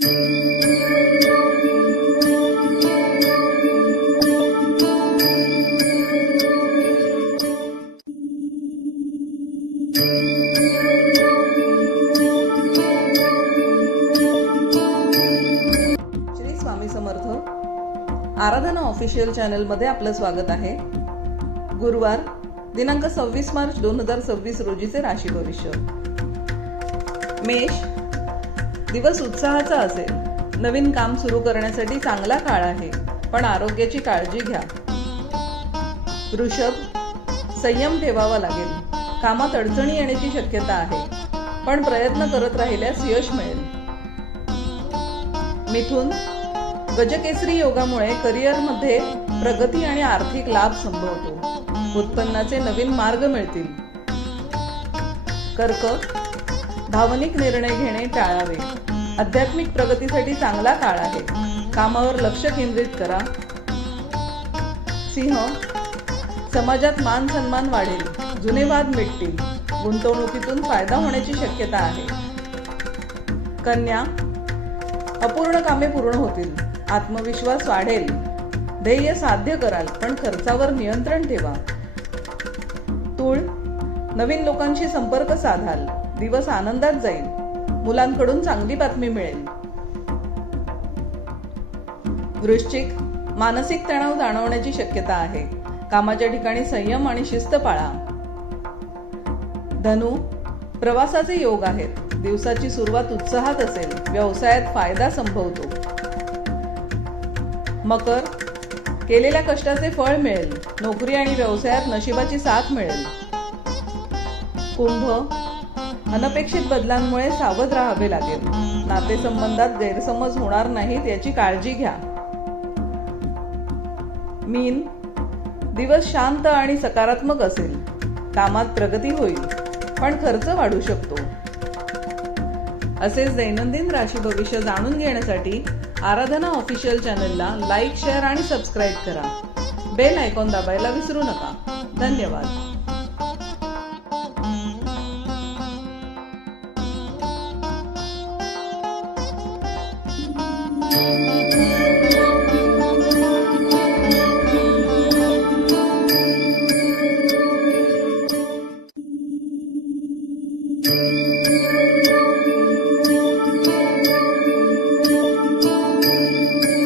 श्री स्वामी समर्थ. आराधना official channel मध्ये आपलं स्वागत आहे. गुरुवार दिनांक 26 मार्च 2026 रोजीचे राशी भविष्य. मेष, दिवस उत्साहाचा असेल. नवीन काम सुरू करण्यासाठी चांगला काळ आहे, पण आरोग्याची काळजी घ्या. वृषभ, संयम ठेवावा लागेल. कामात अडचणी येण्याची शक्यता आहे, पण प्रयत्न करत राहिल्यास यश मिळेल. मिथुन, गजकेसरी योगामुळे करिअरमध्ये प्रगती आणि आर्थिक लाभ संभवतो. उत्पन्नाचे नवीन मार्ग मिळतील. कर्क, भावनिक निर्णय घेणे टाळावे. आध्यात्मिक प्रगतीसाठी चांगला काळ आहे. कामावर लक्ष केंद्रित करा. सिंह, समाजात मान सन्मान वाढेल. जुने वाद मिटतील. गुंतवणुकीतून फायदा होण्याची शक्यता आहे. कन्या, अपूर्ण कामे पूर्ण होतील. आत्मविश्वास वाढेल. ध्येय साध्य कराल, पण खर्चावर नियंत्रण ठेवा. तूळ, नवीन लोकांशी संपर्क साधाल. दिवस आनंदात जाईल. मुलांकडून चांगली बातमी मिळेल. वृश्चिक, मानसिक तणाव जाणवण्याची शक्यता आहे. कामाच्या ठिकाणी संयम आणि शिस्त पाळा. धनु, प्रवासाचे योग आहेत. दिवसाची सुरुवात उत्साहात असेल. व्यवसायात फायदा संभवतो. मकर, केलेल्या कष्टाचे फळ मिळेल. नोकरी आणि व्यवसायात नशिबाची साथ मिळेल. कुंभ, अनपेक्षित बदलांमुळे सावध राहावे लागेल. नातेसंबंधात गैरसमज होणार नाहीत याची काळजी घ्या. मीन, दिवस शांत आणि सकारात्मक असेल. कामात प्रगती होईल, पण खर्च वाढू शकतो. असेच दैनंदिन राशी भविष्य जाणून घेण्यासाठी आराधना ऑफिशियल चॅनलला लाईक, शेअर आणि सबस्क्राईब करा. बेल आयकॉन दाबायला विसरू नका. धन्यवाद.